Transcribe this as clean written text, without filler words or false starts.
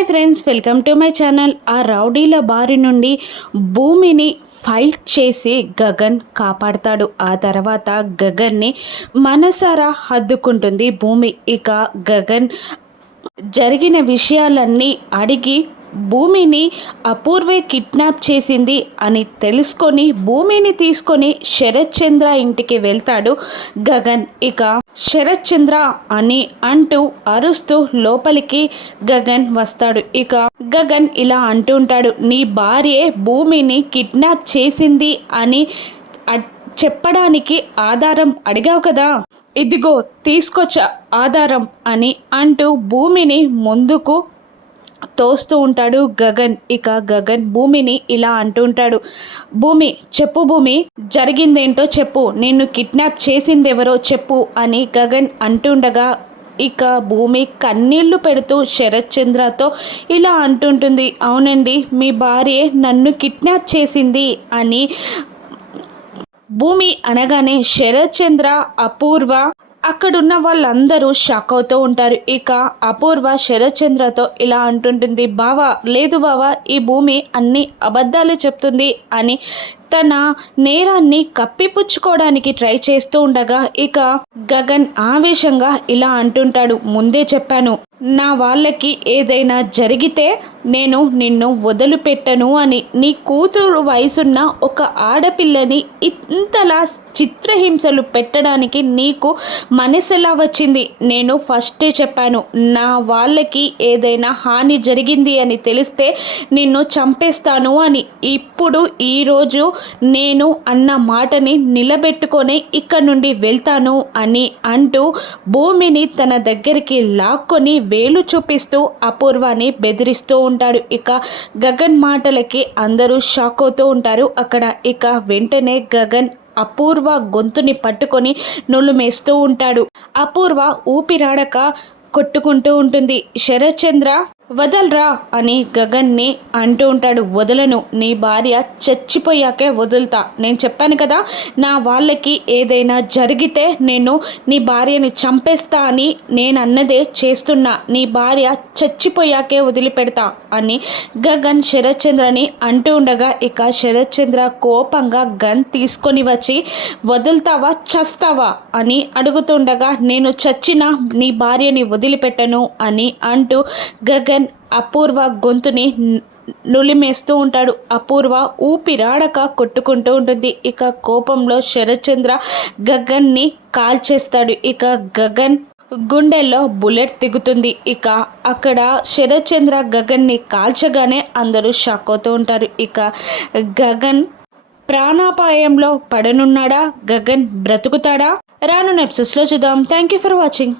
Hi friends, welcome to my channel. ఆ రౌడీల బారి నుండి భూమిని ఫైట్ చేసి గగన్ కాపాడతాడు. ఆ తర్వాత గగన్ని మనసారా హద్దుకుంటుంది భూమి. ఇక గగన్ జరిగిన విషయాలన్నీ అడిగి భూమిని అపూర్వే కిడ్నాప్ చేసింది అని తెలుసుకొని భూమిని తీసుకొని శరత్ చంద్ర ఇంటికి వెళ్తాడు గగన్. ఇక శరత్ చంద్ర అని అంటూ అరుస్తూ లోపలికి గగన్ వస్తాడు. ఇక గగన్ ఇలా అంటూ ఉంటాడు, నీ భార్యే భూమిని కిడ్నాప్ చేసింది అని చెప్పడానికి ఆధారం అడిగావు కదా, ఇదిగో తీసుకొచ్చా ఆధారం అని అంటూ భూమిని ముందుకు తోస్తూ ఉంటాడు గగన్. ఇక గగన్ భూమిని ఇలా అంటూ ఉంటాడు, భూమి చెప్పు, భూమి జరిగిందేంటో చెప్పు, నిన్ను కిడ్నాప్ చేసిందెవరో చెప్పు అని గగన్ అంటుండగా ఇక భూమి కన్నీళ్లు పెడుతూ శరత్ చంద్రతో ఇలా అంటుంటుంది, అవునండి, మీ భార్య నన్ను కిడ్నాప్ చేసింది అని. భూమి అనగానే శరత్ చంద్ర, అపూర్వ, అక్కడున్న వాళ్ళందరూ షాక్ అవుతూ ఉంటారు. ఇక అపూర్వ శరత్ చంద్రతో ఇలా అంటుంటుంది, బావా లేదు బావా, ఈ భూమి అన్ని అబద్ధాలు చెప్తుంది అని తన నేరాన్ని కప్పిపుచ్చుకోవడానికి ట్రై చేస్తూ ఉండగా ఇక గగన్ ఆవేశంగా ఇలా అంటుంటాడు, ముందే చెప్పాను, నా వాళ్ళకి ఏదైనా జరిగితే నేను నిన్ను వదిలిపెట్టను అని. నీ కూతురు వయసున్న ఒక ఆడపిల్లని ఇంతలా చిత్రహింసలు పెట్టడానికి నీకు మనసెలా వచ్చింది? నేను ఫస్టే చెప్పాను, నా వాళ్ళకి ఏదైనా హాని జరిగింది అని తెలిస్తే నిన్ను చంపేస్తాను అని. ఇప్పుడు ఈరోజు నేను అన్న మాటని నిలబెట్టుకొని ఇక్కడ నుండి వెళ్తాను అని అంటూ భూమిని తన దగ్గరికి లాక్కొని వేలు చూపిస్తూ అపూర్వాని బెదిరిస్తూ ఉంటాడు. ఇక గగన్ మాటలకి అందరూ షాక్ అవుతూ ఉంటారు అక్కడ. ఇక వెంటనే గగన్ అపూర్వ గొంతుని పట్టుకొని నులుమేస్తూ ఉంటాడు. అపూర్వ ఊపిరాడక కొట్టుకుంటూ ఉంటుంది. శరత్ చంద్ర వదలరా అని గగన్ని అంటూ ఉంటాడు. వదలను, నీ భార్య చచ్చిపోయాకే వదులుతా. నేను చెప్పాను కదా, నా వాళ్ళకి ఏదైనా జరిగితే నేను నీ భార్యని చంపేస్తా అని నేను అన్నదే చేస్తున్నా. నీ భార్య చచ్చిపోయాకే వదిలిపెడతా అని గగన్ శరత్ చంద్రని అంటూ ఉండగా ఇక శరత్ చంద్ర కోపంగా గన్ తీసుకొని వచ్చి వదులుతావా చస్తావా అని అడుగుతుండగా నేను చచ్చినా నీ భార్యని వదిలిపెట్టను అని అంటూ గగన్ అపూర్వ గొంతుని నులిమేస్తూ ఉంటాడు. అపూర్వ ఊపిరాడక కొట్టుకుంటూ ఉంటుంది. ఇక కోపంలో శరత్ చంద్ర గగన్ని కాల్చేస్తాడు. ఇక గగన్ గుండెల్లో బుల్లెట్ దిగుతుంది. ఇక అక్కడ శరత్ చంద్ర గగన్ని కాల్చగానే అందరూ షాక్ అవుతూ ఉంటారు. ఇక గగన్ ప్రాణాపాయంలో పడనున్నాడా, గగన్ బ్రతుకుతాడా? రానున్న ఎపిసోడ్స్లో చూద్దాం. Thank you for watching.